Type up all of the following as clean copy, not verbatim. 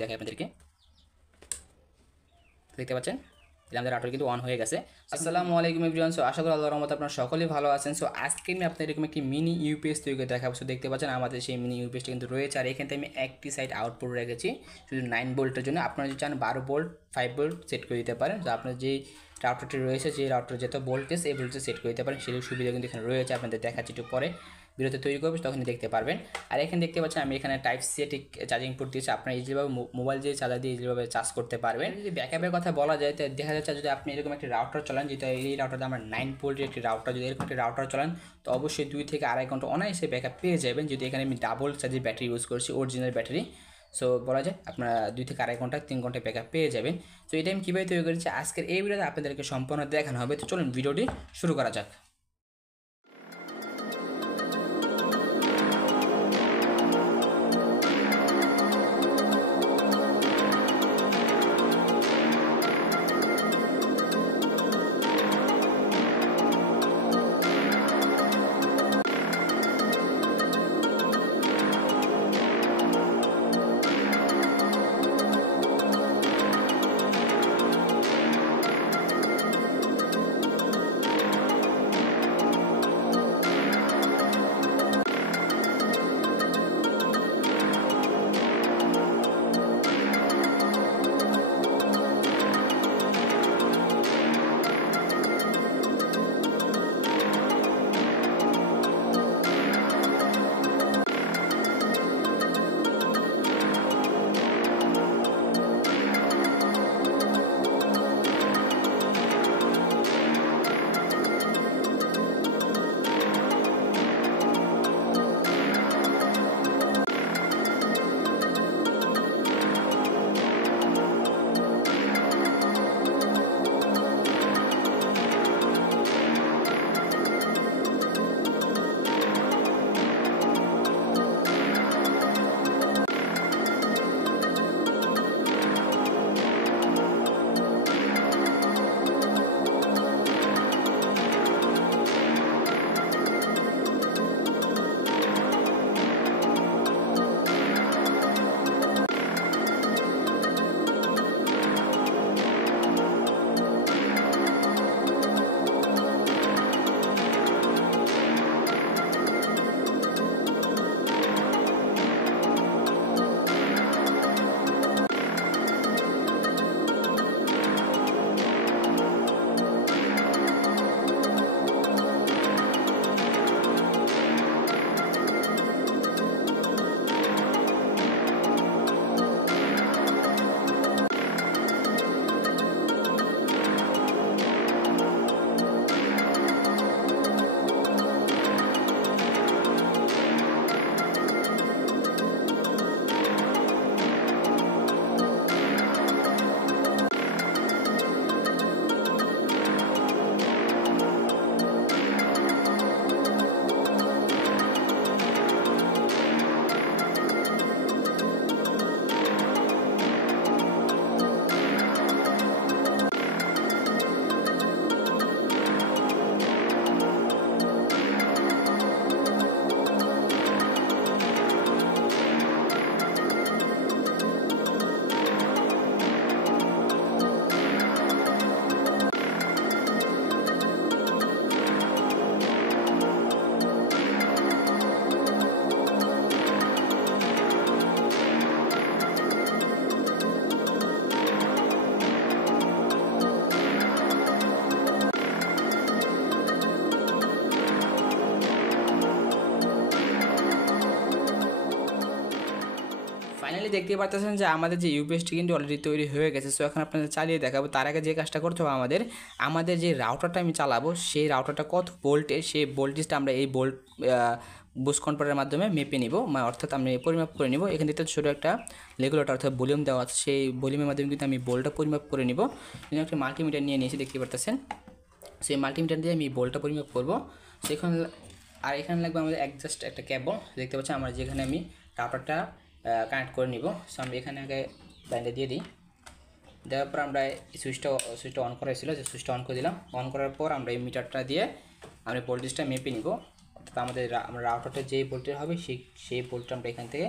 দেখাই আপনাদেরকে। দেখতে পাচ্ছেন আমাদের রাউটার কিন্তু অন হয়ে গেছে। আসসালামু আলাইকুম এভরিওয়ান। সো আশা করি আল্লাহর রহমতে আপনারা সকলেই ভালো আছেন। সো আজকে আমি আপনাদের এরকম একটি মিনি ইউপিএস তৈরি করে দেখাবো। সো দেখতে পাচ্ছেন আমাদের সেই মিনি ইউপিএসটা কিন্তু রয়েছে, আর এখানে আমি একটি সাইড আউটপুট রেখেছি শুধু 9 ভোল্টের জন্য। আপনারা যদি চান 12 ভোল্ট 5 ভোল্ট সেট করে দিতে পারেন। তো আপনার যেই রাউটারটি রয়েছে সেই রাউটার যত ভোল্টেজ এই ভোল্টেজ সেট করে দিতে পারেন, সেই সুবিধা কিন্তু এখানে রয়েছে। আপনাদের দেখাচ্ছি একটু পরে ভিডিওতে তৈরি করবে তখনই দেখতে পারবেন। আর এখানে দেখতে পাচ্ছেন আমি এখানে টাইপ সি ঠিক চার্জিং পোর্ট দিয়েছি। আপনারা ইজিভাবে মোবাইল দিয়ে চার্জার দিয়ে ইজিভাবে চার্জ করতে পারবেন। যদি ব্যাকআপের কথা বলা যায় তো দেখা যাচ্ছে যদি আপনি এরকম একটি রাউটার চালান, যেটা এই রাউটারটা আমার 9 ভোল্টের একটি রাউটার, যদি এরকম একটি রাউটার চালান তো অবশ্যই 2 থেকে আড়াই ঘন্টা অনায়াসে ব্যাকআপ পেয়ে যাবেন। যদি এখানে আমি ডাবল চার্জের ব্যাটারি ইউজ করছি, অরিজিনাল ব্যাটারি, সো বলা যায় আপনারা 2 থেকে আড়াই ঘন্টা 3 ঘন্টা ব্যাকআপ পেয়ে যাবেন। তো এটা আমি কীভাবে তৈরি করেছি আজকের এই ভিডিওতে আপনাদেরকে সম্পূর্ণ দেখানো হবে। তো চলুন ভিডিওটি শুরু করা যাক। ফাইনালি দেখতে পাচ্ছেন যে আমাদের যে ইউপিএসটি কিন্তু অলরেডি তৈরি হয়ে গেছে। সো এখন আপনাদের চালিয়ে দেখাবো। তার আগে যে কাজটা করতে হবে আমাদের যে রাউটারটা আমি চালাবো সেই রাউটারটা কত ভোল্টের, সেই ভোল্টেজটা আমরা এই বুস্ট কন্ট্রোলের মাধ্যমে মেপে নিব, অর্থাৎ আমি পরিমাপ করে নিব। এখানে দেখতে ছোটো একটা রেগুলেটর অর্থাৎ ভলিউম দেওয়া আছে, সেই ভলিউমের মাধ্যমে কিন্তু আমি ভোল্টটা পরিমাপ করে নিব। একটা মাল্টিমিটার নিয়ে নিয়েছি দেখতে পাচ্ছেন। সেই মাল্টিমিটার দিয়ে আমি ভোল্টটা পরিমাপ করব। সেখানে আর এখানে লাগবে আমাদের অ্যাডজাস্ট একটা কেবল, দেখতে পাচ্ছেন আমরা যেখানে আমি রাউটারটা কানেক্ট করে নিব। সো আমি এখানে আগে লাইনটা দিয়ে দিই। দেওয়ার পর আমরা সুইচটা অন করা ছিল, যে সুইচটা অন করে দিলাম। অন করার পর আমরা এই মিটারটা দিয়ে আমরা ভোল্টেজটা মেপে নিব, অর্থাৎ আমরা রাউটারটা যেই ভোল্টেজ হবে সেই ভোল্টটা আমরা এখান থেকে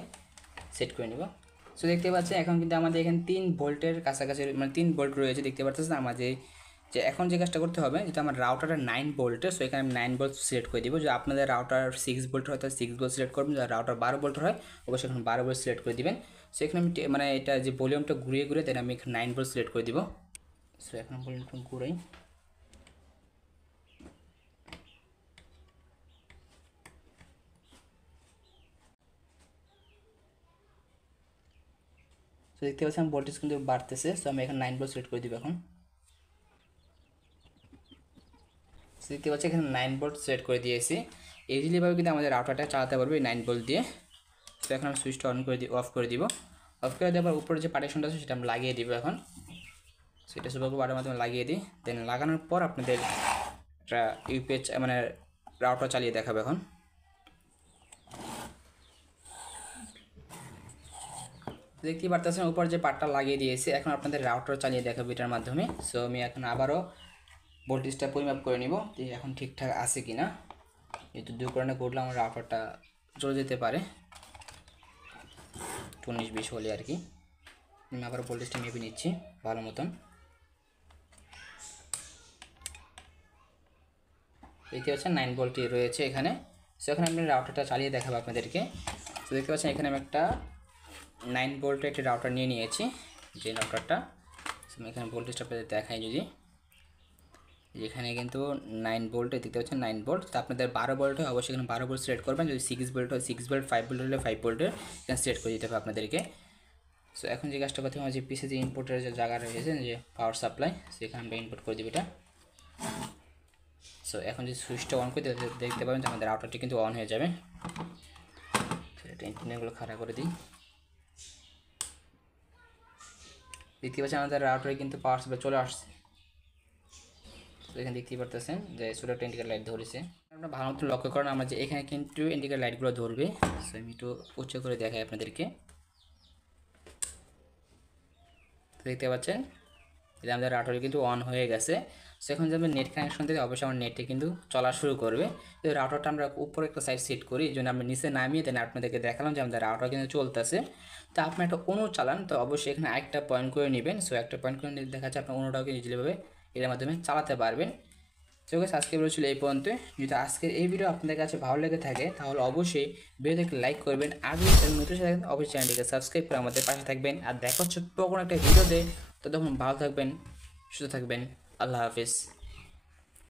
সেট করে নিব। সো দেখতে পাচ্ছেন এখন কিন্তু আমাদের এখানে 3 ভোল্টের কাছাকাছি মানে 3 ভোল্ট রয়েছে দেখতে পাচ্ছেন। আমাদের যে এখন যে কাজটা করতে হবে, যেটা আমার রাউটারটা 9 ভোল্টের, সো এখানে আমি 9 ভোল্ট সিলেক্ট করে দিব। যদি আপনাদের রাউটার 6 ভোল্ট হয় তাহলে 6 ভোল্ট সিলেক্ট করবেন, যদি রাউটার 12 ভোল্ট হয় অবশ্যই এখন 12 ভোল্ট সিলেক্ট করে দিবেন। সো এখানে আমি মানে এটা যে ভলিউমটা ঘুরিয়ে ঘুরিয়ে দেন আমি এখানে 9 ভোল্ট সিলেক্ট করে দিব। সো এখন ভলিউমটা ঘুরাই। সো দেখতে পাচ্ছেন ভোল্টেজ কিন্তু বাড়তেছে। সো আমি এখানে 9 ভোল্ট সিলেক্ট করে দিব এখন। দেখতে পাচ্ছি এখানে 9 ভোল্ট সেট করে দিয়েছি। ইজিলিভাবে কিন্তু আমাদের রাউটারটা চালাতে পারবে এই 9 ভোল্ট দিয়ে। তো এখন আমি সুইচটা অন করে অফ করে দিব। অফ করে দেওয়ার উপরে যে পার্টিশনটা আছে সেটা আমি লাগিয়ে দিব এখন। সেটা সুপার বারের মাধ্যমে লাগিয়ে দিই। দেন লাগানোর পর আপনাদের একটা ইউপিএস মানে রাউটার চালিয়ে দেখাবে এখন। দেখতেই পারতেছেন উপর যে পার্টটা লাগিয়ে দিয়েছি, এখন আপনাদের রাউটার চালিয়ে দেখাবে এটার মাধ্যমে। সো আমি এখন আবারও ভোল্টেজটা পরিমাপ করে নিব যে এখন ঠিকঠাক আছে কি না। যেহেতু দুর্ঘটনা ঘটলে আমার রাউটারটা চলে যেতে পারে 19-20 হলে আর কি। আমি আবার ভোল্টেজটা মেপে নিচ্ছি ভালো মতন। দেখতে পাচ্ছেন 9 ভোল্টই রয়েছে এখানে। সো এখানে আমি রাউটারটা চালিয়ে দেখাবো আপনাদেরকে। তো দেখতে পাচ্ছেন এখানে আমি একটা 9 ভোল্টের একটি রাউটার নিয়ে নিয়েছি, যে রাউটারটা। আমি এখানে ভোল্টেজটা আপনাদের দেখাই যদি, যেখানে কিন্তু 9 ভোল্টে দেখতে পাচ্ছেন 9 ভোল্ট। তো আপনাদের 12 ভোল্ট হয় অবশ্যই এখানে 12 ভোল্ট সিলেক্ট করবেন। যদি 6 ভোল্ট হয় 6 ভোল্ট, 5 ভোল্ট হলে 5 ভোল্টের এখানে সিলেক্ট করে দিতে হবে আপনাদেরকে। সো এখন যে কাজটা করতে হবে, যে পিসে যে ইনপুটের যে জায়গা রয়েছে যে পাওয়ার সাপ্লাই, সেখানে আমরা ইনপুট করে দিব এটা। সো এখন যদি সুইচটা অন করে দেখতে পাবেন যে আমাদের রাউটারটি কিন্তু অন হয়ে যাবে। এটা ইন্টারনেটগুলো খাড়া করে দিই। দেখতে পাচ্ছেন আমাদের রাউটারে কিন্তু পাওয়ার সাপ্লাই চলে আসছে। তো এখানে দেখতেই পারতেছেন যে সোলার ইন্ডিকেটর লাইট ধরেছে। আপনারা ভালো মতো লক্ষ্য করেন আমরা যে এখানে কিন্তু ইন্ডিকেটর লাইটগুলো ধরবে। সো আমি একটু উচ্চ করে দেখাই আপনাদেরকে। দেখতে পাচ্ছেন যে আমাদের রাউটারে কিন্তু অন হয়ে গেছে। সো এখন যদি নেট কানেকশন দিতে অবশ্যই আমার নেটে কিন্তু চলা শুরু করবে। তো রাউটারটা আমরা উপরে একটা সাইড সেট করি, এই জন্য আমরা নিচে নামিয়ে দেন আপনাদেরকে দেখালাম যে আমাদের রাউটার কিন্তু চলতেছে। তো আপনি একটা অনু চালান, তো অবশ্যই এখানে একটা পয়েন্ট করে নেবেন। সো একটা পয়েন্ট করে নিলে দেখা যাচ্ছে আপনার অনুটাও কিন্তু ইজিলিভাবে এর মাধ্যমে চালাতে পারবেন। তো আজকে ভিডিও ছিল এই পর্যন্ত। যদি আজকের এই ভিডিও আপনাদের কাছে ভালো লেগে থাকে তাহলে অবশ্যই ভিডিওটাকে লাইক করবেন। আর যদি নতুন থাকেন অবশ্যই চ্যানেলটিকে সাবস্ক্রাইব করে আমাদের পাশে থাকবেন। আর দেখা হচ্ছে কোনো একটা ভিডিওতে। ততক্ষণ ভালো থাকবেন, সুস্থ থাকবেন। আল্লাহ হাফিজ।